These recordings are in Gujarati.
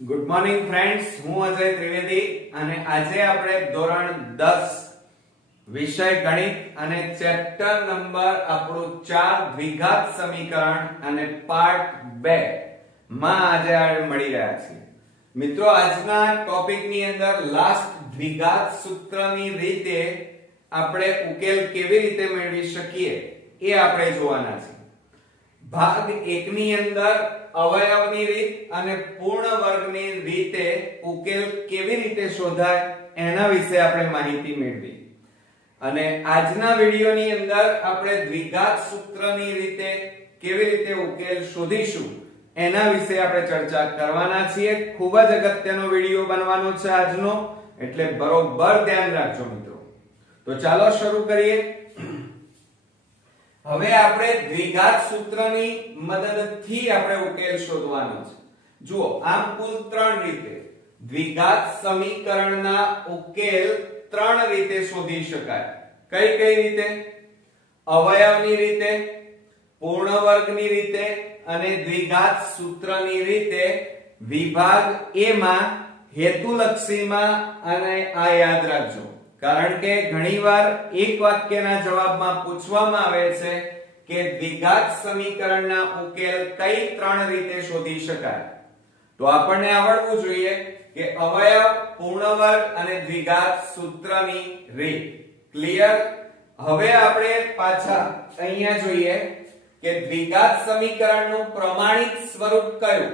ગુડ મોર્નિંગ ફ્રેન્ડ્સ, હું અજય ત્રિવેદી અને આજે આપણે ધોરણ 10 વિષય ગણિત અને ચેપ્ટર નંબર આપણું 4 દ્વિઘાત સમીકરણ અને પાર્ટ 2 માં આજે મળી રહ્યા છીએ. મિત્રો, આજના ટોપિકની અંદર લાસ્ટ દ્વિઘાત સૂત્રની રીતે આપણે ઉકેલ કેવી રીતે મેળવી શકીએ એ આપણે જોવાના છે. ભાગ 1 ની અંદર અવયવની રીત અને પૂર્ણ વર્ગની રીતે ઉકેલ કેવી રીતે શોધાય એના વિશે આપણે માહિતી મેળવી અને આજના વિડિયોની અંદર આપણે દ્વિઘાત સૂત્રની રીતે કેવી રીતે ઉકેલ શોધીશું એના વિશે આપણે ચર્ચા કરવાના છીએ. ખૂબ જ અગત્યનો વિડિયો બનવાનો છે આજનો, એટલે બરોબર ધ્યાન રાખજો મિત્રો. તો ચાલો શરૂ કરીએ. હવે આપણે દ્વિઘાત સૂત્રની મદદથી આપણે ઉકેલ શોધવાનો છે. જુઓ, આમ કુલ 3 રીતે દ્વિઘાત સમીકરણના ઉકેલ 3 રીતે શોધી શકાય. કઈ કઈ રીતે? અવયવની રીતે, પૂર્ણ વર્ગની રીતે અને દ્વિઘાત સૂત્રની રીતે. વિભાગ A માં હેતુલક્ષીમાં, અને આ યાદ રાખજો કારણ કે ઘણીવાર એક વાક્યના જવાબમાં પૂછવામાં આવે છે કે દ્વિઘાત સમીકરણના ઉકેલ કઈ 3 રીતે શોધી શકાય. તો આપણને આવડવું જોઈએ કે અવયવ, પૂર્ણ વર્ગ અને દ્વિઘાત સૂત્રની રીત. ક્લિયર? હવે આપણે પાછા અહીંયા જોઈએ કે દ્વિઘાત સમીકરણનું પ્રમાણિત સ્વરૂપ કયું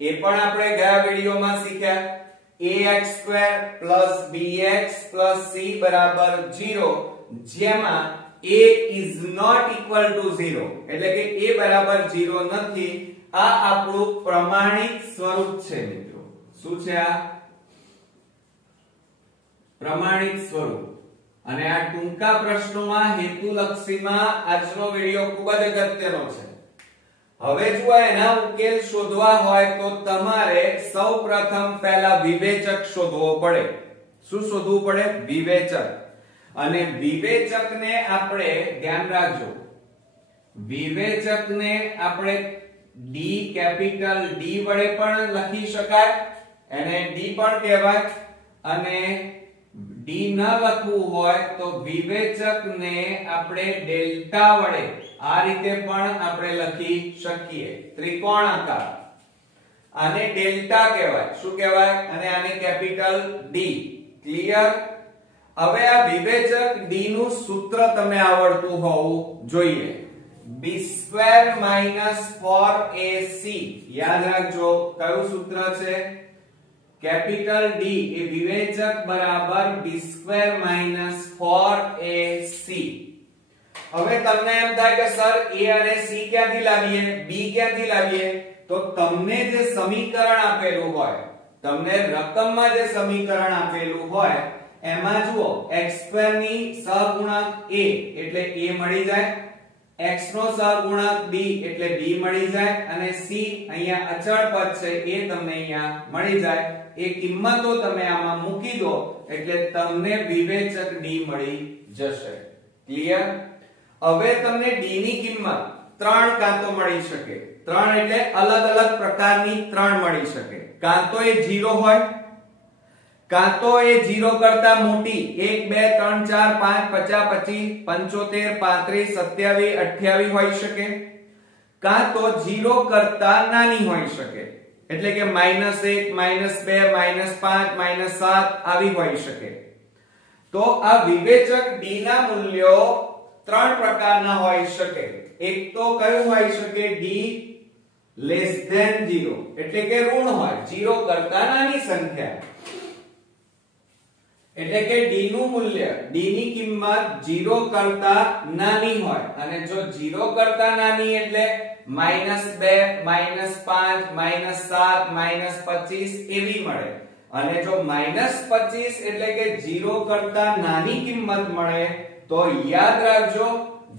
એ પણ આપણે ગયા વિડિયોમાં શીખ્યા. ax² + bx + c = 0, જેમાં a is not equal to 0, એટલે કે a બરાબર 0 નથી. આ આપણું પ્રમાણિત સ્વરૂપ છે મિત્રો. શું છે આ? પ્રમાણિત સ્વરૂપ. અને આ ટૂંકા પ્રશ્નોમાં હેતુલક્ષીમાં આજનો વિડિયો ખૂબ જ અગત્યનો છે. હવે જો એના ઉકેલ શોધવા હોય તો તમારે સૌપ્રથમ પહેલા વિવેચક શોધવો પડે. શું શોધવું પડે? વિવેચક. અને વિવેચકને આપણે ધ્યાન રાખજો, વિવેચકને આપણે D, કેપિટલ D વડે પણ લખી શકાય, એને D પણ કહેવાય. અને D ન લખવું હોય તો વિવેચકને આપણે ડેલ્ટા વડે આ રીતે પણ આપણે લખી શકીએ. ત્રિકોણાકાર, આને ડેલ્ટા કહેવાય. શું કહેવાય? અને આને કેપિટલ D. ક્લિયર? હવે આ વિવેચક D નું સૂત્ર તમને આવડતું હોવું જોઈએ. b² - 4ac. યાદ રાખજો, કયું સૂત્ર છે? કેપિટલ D એ વિવેચક બરાબર b² - 4ac. હવે તમને એમ થાય કે સર a અને c ક્યાંથી લાવીએ, b ક્યાંથી લાવીએ? તો તમને જે સમીકરણ આપેલું હોય, તમને રકમમાં જે સમીકરણ આપેલું હોય એમાં જુઓ, x² ની સહગુણક a એટલે a મળી જાય, x નો સહગુણક b એટલે b મળી જાય, અને c અહીંયા અચળ પદ છે એ તમને અહીંયા મળી જાય. એ કિંમતો તમે આમાં મૂકી દો એટલે તમને વિવેચક d મળી જશે. ક્લિયર? હવે તમને d ની કિંમત 3 કાં તો મળી શકે. 3 એટલે અલગ અલગ પ્રકારની 3 મળી શકે. કાં તો એ 0 હોય, કાં તો એ 0 કરતા મોટી 1 2 3 4 5 50 25 75 35 27 28 હોઈ શકે, કાં તો 0 કરતા નાની હોઈ શકે, એટલે કે -1 -2 -5 -7 આવી હોઈ શકે. તો આ વિવેચક d ના મૂલ્યો 3 પ્રકારના હોઈ શકે. એક તો કયું હોઈ શકે? d <0, એટલે કે ઋણ હોય, 0 કરતા નાની સંખ્યા. એટલે કે d નું મૂલ્ય, d ની કિંમત 0 કરતા નાની હોય. અને જો 0 કરતા નાની એટલે -2 -5 -7 -25 એવી મળે. અને જો -25 એટલે કે 0 કરતા નાની કિંમત મળે તો યાદ રાખજો,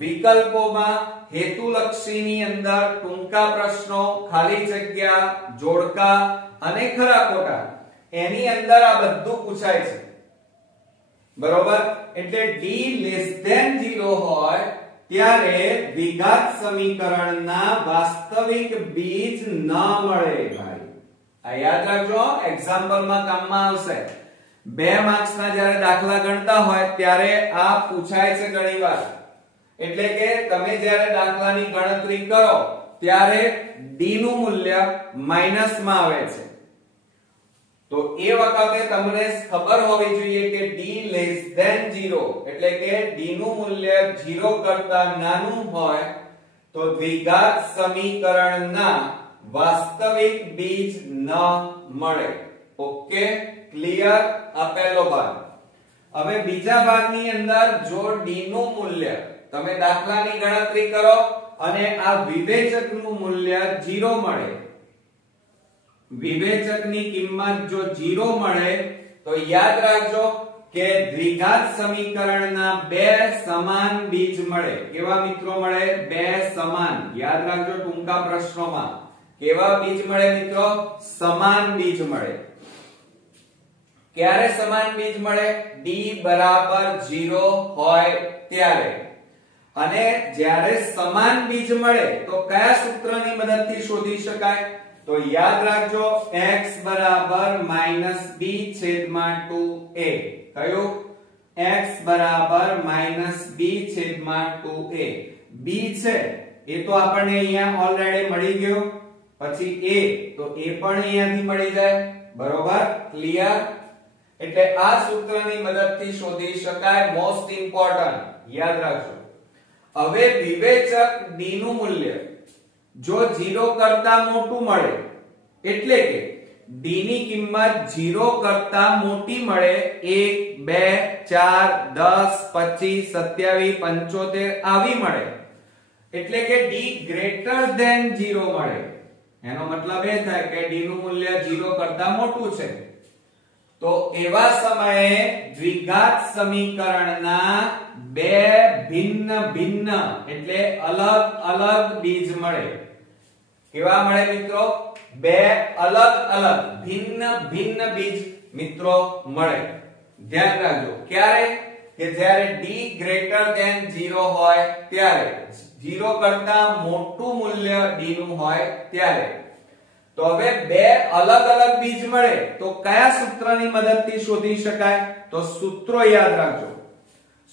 વિકલ્પોમાં હેતુલક્ષીની અંદર ટૂંકા પ્રશ્નો, ખાલી જગ્યા, જોડકા અને ખરા ખોટા એની અંદર આ બધું પૂછાય છે. બરોબર? એટલે d <0 હોય ત્યારે દ્વિઘાત સમીકરણના વાસ્તવિક બીજ ન મળે ભાઈ. આ યાદ રાખજો, એક્ઝામ્પલ માં કામમાં આવશે. 2 માર્ક્સ ના જ્યારે દાખલા ગણતા હોય ત્યારે આ પૂછાય છે ઘણીવાર. એટલે કે તમે જ્યારે દાખલાની ગણતરી કરો ત્યારે d નું મૂલ્ય માઈનસ માં આવે છે, તો એ વખતે તમને ખબર હોવી જોઈએ કે d લેસ ધેન 0 એટલે કે d નું મૂલ્ય 0 કરતા નાનું હોય તો દ્વિઘાત સમીકરણના વાસ્તવિક બીજ ન મળે. Okay, clear? આ પહેલો ભાગ. હવે બીજા ભાગની અંદર જો d નું મૂલ્ય તમે દાખલાની ગણતરી કરો અને આ વિવેચકનું મૂલ્ય 0 મળે, વિવેચકની કિંમત જો 0 મળે તો યાદ રાખજો કે દ્વિઘાત સમીકરણના 2 સમાન બીજ મળે. કેવા મિત્રો મળે? 2 સમાન. યાદ રાખજો ટૂંકા પ્રશ્નોમાં કેવા બીજ મળે મિત્રો? સમાન બીજ મળે. ક્યારે સમાન બીજ મળે? d બરાબર 0 હોય ત્યારે. અને જ્યારે સમાન બીજ મળે તો કયા સૂત્રની મદદથી શોધી શકાય? તો યાદ રાખજો x બરાબર -b છેદમાં 2a. કયું? x બરાબર -b છેદમાં 2a. b છે એ તો આપણને અહીંયા ઓલરેડી મળી ગયો, પછી a તો a પણ અહીંયાથી મળી જાય. બરોબર, ક્લિયર? એટલે આ સૂત્રની મદદથી શોધી શકાય. મોસ્ટ ઇમ્પોર્ટન્ટ યાદ રાખજો. હવે વિવેચક d નું મૂલ્ય જો 0 કરતા મોટું મળે એટલે કે d ની કિંમત 0 કરતા મોટી મળે, 1 2 4 10 25 27 75 આવી મળે, એટલે કે d ગ્રેટર ધેન 0 મળે. એનો મતલબ એ થાય કે d નું મૂલ્ય 0 કરતા મોટું છે. તો એવા સમયે દ્વિઘાત સમીકરણના 2 ભિન્ન ભિન્ન એટલે અલગ અલગ બીજ મળે. કેવા મળે મિત્રો? 2 અલગ અલગ ભિન્ન ભિન્ન બીજ મિત્રો મળે. ધ્યાન રાખજો. ક્યારે? કે જ્યારે d ગ્રેટર ધેન 0 હોય ત્યારે, 0 કરતા મોટું મૂલ્ય d નું હોય ત્યારે. તો હવે 2 અલગ અલગ બીજ મળે તો કયા સૂત્રની મદદથી શોધી શકાય? તો સૂત્રો યાદ રાખજો.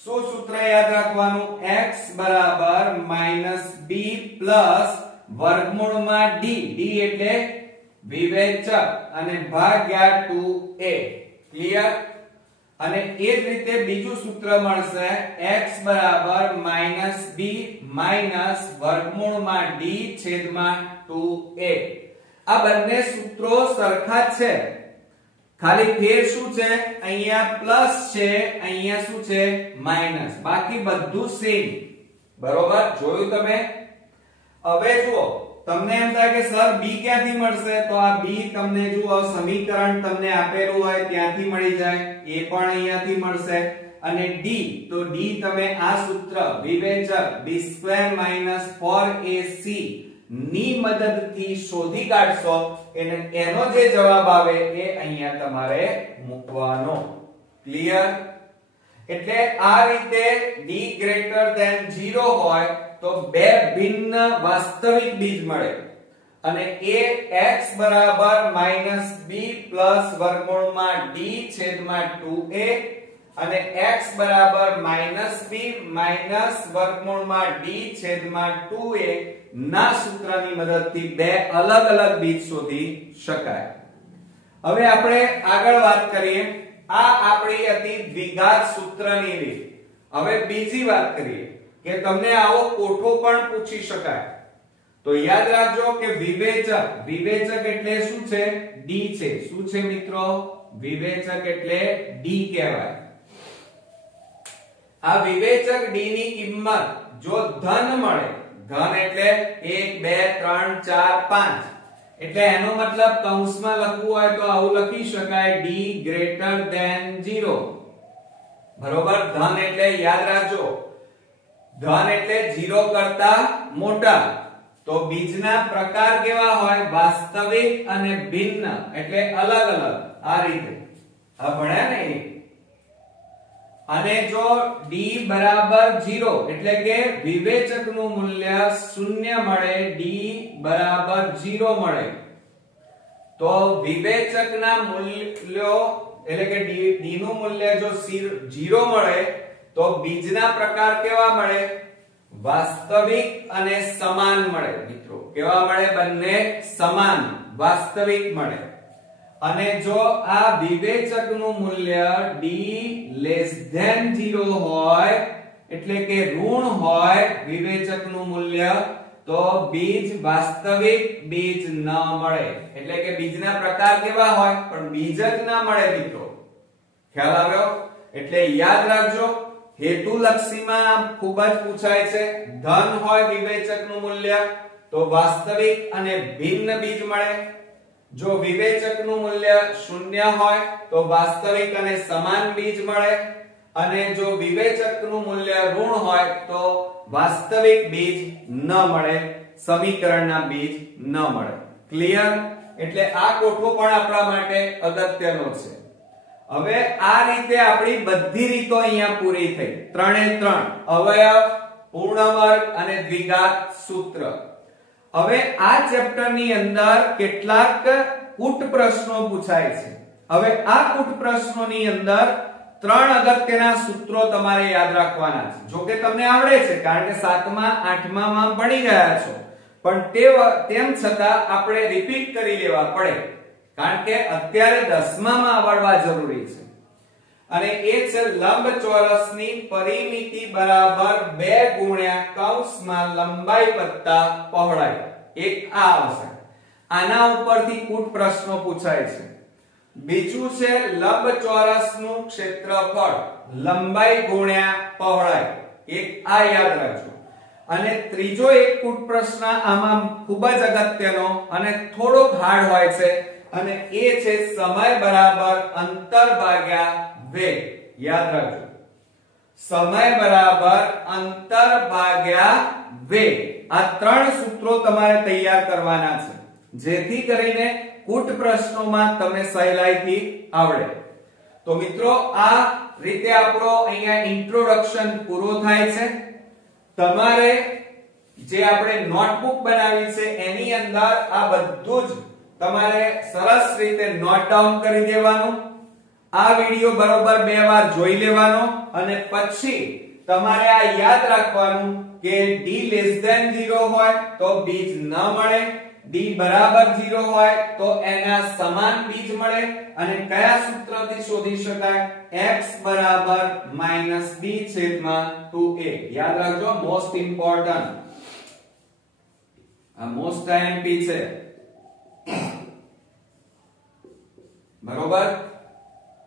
શું સૂત્ર યાદ રાખવાનું? x બરાબર -b પ્લસ વર્ગમૂળમાં d, d એટલે વિવેચક, અને ભાગ્યા 2a. ક્લિયર? અને એ જ રીતે બીજું સૂત્ર મળશે x બરાબર -b માઈનસ વર્ગમૂળમાં d છેદમાં 2a. આ બંને સૂત્રો સરખા જ છે, ખાલી ફેર શું છે? અહીંયા પ્લસ છે, અહીંયા શું છે? માઈનસ. બાકી બધું સેમ. બરોબર, જોયું તમે? હવે જુઓ, તમને એમ થાય કે સર b ક્યાંથી મળશે? તો આ b તમને જુઓ સમીકરણ તમને આપેલું હોય ત્યાંથી મળી જાય, a પણ અહીંયાથી મળશે. અને d, તો d તમે આ સૂત્ર વિવેચક b² - 4ac ની મદદથી શોધી કાઢશો. એનો જે જવાબ આવે એ અહીંયા તમારે મૂકવાનો. ક્લિયર? એટલે આ રીતે d ગ્રેટર ધેન 0 હોય તો 2 ભિન્ન વાસ્તવિક બીજ મળે, અને એ x બરાબર -b પ્લસ વર્ગમૂળમાં d છેદમાં 2a અને x બરાબર -b માઈનસ વર્ગમૂળમાં d છેદમાં 2a ના સૂત્રની મદદથી 2 અલગ અલગ બીજ શોધી શકાય. હવે આપણે આગળ વાત કરીએ. આ આપણી હતી દ્વિઘાત સૂત્રની રીત. હવે બીજી વાત કરીએ કે તમને આવો કોઠો પણ પૂછી શકાય. તો યાદ રાખજો કે વિવેચક, વિવેચક એટલે શું છે? d છે. શું છે મિત્રો? વિવેચક એટલે d કહેવાય. આ વિવેચક d ની કિંમત જો ધન મળે, ધન એટલે 1 2 3 4 5, એટલે એનો મતલબ કૌંસમાં લખવું હોય તો આવું લખી શકાય d ગ્રેટર ધેન 0. બરોબર? ધન એટલે યાદ રાખજો, ધન એટલે 0 કરતા મોટા. તો બીજના પ્રકાર કેવા હોય? વાસ્તવિક અને ભિન્ન એટલે અલગ અલગ. આ રીતે આ ભણ્યા ને. અને જો d બરાબર 0 એટલે કે વિવેચકનું મૂલ્ય 0 મળે, d બરાબર 0 મળે, તો વિવેચકના મૂલ્યો એટલે કે d નું મૂલ્ય જો 0 મળે તો બીજના પ્રકાર કેવા મળે? વાસ્તવિક અને સમાન મળે મિત્રો. કેવા મળે? બંને સમાન વાસ્તવિક મળે. અને જો આ વિવેચકનું મૂલ્ય d < 0 હોય એટલે કે ઋણ હોય વિવેચકનું મૂલ્ય, તો બીજ વાસ્તવિક બીજ ન મળે. એટલે કે બીજના પ્રકાર કેવા હોય પણ બીજ જ ના મળે મિત્રો. ખ્યાલ આવ્યો? એટલે યાદ રાખજો, હેતુલક્ષીમાં ખૂબ જ પૂછાય છે. ધન હોય વિવેચકનું મૂલ્ય તો વાસ્તવિક અને ભિન્ન બીજ મળે. જો વિવેચકનું મૂલ્ય 0 હોય તો વાસ્તવિક અને સમાન બીજ મળે. અને જો વિવેચકનું મૂલ્ય ઋણ હોય તો વાસ્તવિક બીજ ન મળે, સમીકરણના બીજ ન મળે. ક્લિયર? એટલે આ કોઠો પણ આપણા માટે અગત્યનો છે. હવે આ રીતે આપણી બધી રીતો અહીંયા પૂરી થઈ. 3 અવયવ, પૂર્ણ વર્ગ અને દ્વિઘાત સૂત્ર. હવે આ ચેપ્ટરની અંદર કેટલાક કૂટ પ્રશ્નો પૂછાય છે. હવે આ કૂટ પ્રશ્નોની અંદર 3 અગત્યના સૂત્રો તમારે યાદ રાખવાના છે. જો કે તમને આવડે છે કારણ કે 7મા 8મા માં ભણી ગયા છો, પણ તેમ છતાં આપણે રિપીટ કરી લેવા પડે કારણ કે અત્યારે 10મા માં આવડવા જરૂરી છે. અને એ છે લંબચોરસની પરિમિતિ બરાબર 2 ગુણ્યા કૌંસમાં લંબાઈ વત્તા પહોળાઈ. એક આ આવશે. આના ઉપરથી કૂટ પ્રશ્નો પૂછાય છે. બીજું છે લંબચોરસનું ક્ષેત્રફળ લંબાઈ ગુણ્યા પહોળાઈ. એક આ યાદ રાખજો. અને ત્રીજો એક કૂટ પ્રશ્ન આમાં ખૂબ જ અગત્યનો અને થોડોક હાર્ડ હોય છે, અને એ છે સમય બરાબર અંતર ભાગ્યા વેગ. યાદ રાખજો, સમય બરાબર અંતર ભાગ્યા વેગ. આ 3 સૂત્રો તમારે તૈયાર કરવાના છે જેથી કરીને કૂટ પ્રશ્નોમાં તમને સહેલાઈથી આવડે. તો મિત્રો આ રીતે આપણો અહીંયા ઇન્ટ્રોડક્શન પૂરો થાય છે. તમારે જે આપણે નોટબુક બનાવી છે એની અંદર આ બધું જ તમારે સરસ રીતે નોટ ડાઉન કરી દેવાનું. આ વિડિયો બરોબર 2 વાર જોઈ લેવાનો અને પછી તમારે આ યાદ રાખવાનું કે d < 0 હોય તો બીજ ન મળે, d બરાબર 0 હોય તો એના સમાન બીજ મળે. અને કયા સૂત્રથી શોધી શકાય? x બરાબર -b/2a. યાદ રાખજો, મોસ્ટ ઇમ્પોર્ટન્ટ. આ મોસ્ટ IMP છે. બરોબર?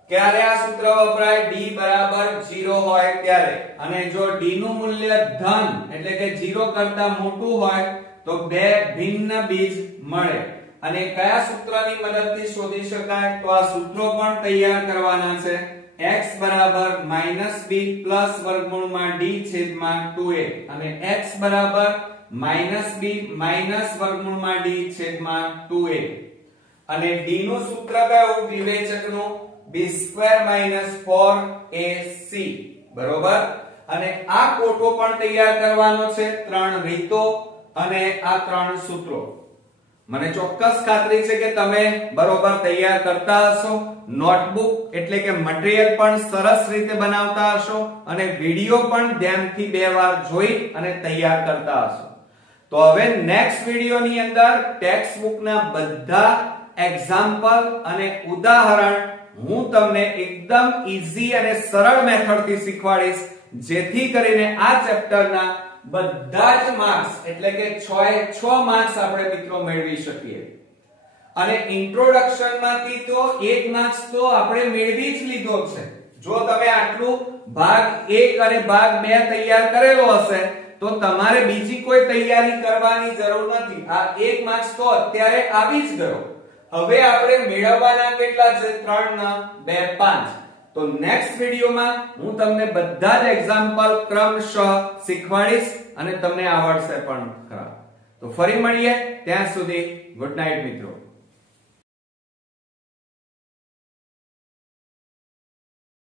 ક્યારે આ સૂત્ર વપરાય? d બરાબર 0 હોય ત્યારે. અને જો d નું મૂલ્ય ધન એટલે કે 0 કરતા મોટું હોય તો 2 ભિન્ન બીજ મળે. અને કયા સૂત્રની મદદથી શોધી શકાય? તો આ સૂત્રો પણ તૈયાર કરવાના છે. x બરાબર -b પ્લસ વર્ગમૂળમાં d/2a અને x બરાબર -b માઈનસ વર્ગમૂળમાં d/2a. અને d નું સૂત્ર કયું? વિવેચકનું b² - 4ac. બરોબર? અને આ કોઠો પણ તૈયાર કરવાનો છે. 3 રીતો અને આ 3 સૂત્રો. મને ચોક્કસ ખાતરી છે કે તમે બરોબર તૈયાર કરતા હશો. નોટબુક એટલે કે મટીરીયલ પણ સરસ રીતે બનાવતા હશો અને વિડિયો પણ ધ્યાનથી 2 વાર જોઈ અને તૈયાર કરતા હશો. તો હવે નેક્સ્ટ વિડિયોની અંદર ટેક્સ્ટ બુકના બધા એક્ઝામ્પલ અને ઉદાહરણ હું તમને એકદમ ઈઝી અને સરળ મેથડથી શીખવાડીશ જેથી કરીને આ ચેપ્ટરના બધા જ માર્ક્સ એટલે કે 6 એ 6 માર્ક્સ આપણે મિત્રો મેળવી શકીએ. અને ઇન્ટ્રોડક્શન માંથી તો 1 માર્ક્સ તો આપણે મેળવી જ લીધો છે. જો તમે આટલું ભાગ 1 અને ભાગ 2 તૈયાર કરેલો હશે તો તમારે બીજી કોઈ તૈયારી કરવાની જરૂર નથી. આ 1 માર્ક્સ તો અત્યારે આવી જ ગયો. હવે આપણે મેળવવાના કેટલા છે? 3 ના 2 5. તો નેક્સ્ટ વિડિયોમાં હું તમને બધા જ એક્ઝામ્પલ ક્રમશઃ શીખવાડીશ અને તમને આવડશે પણ ખરા. તો ફરી મળીએ, ત્યાં સુધી ગુડ નાઈટ મિત્રો.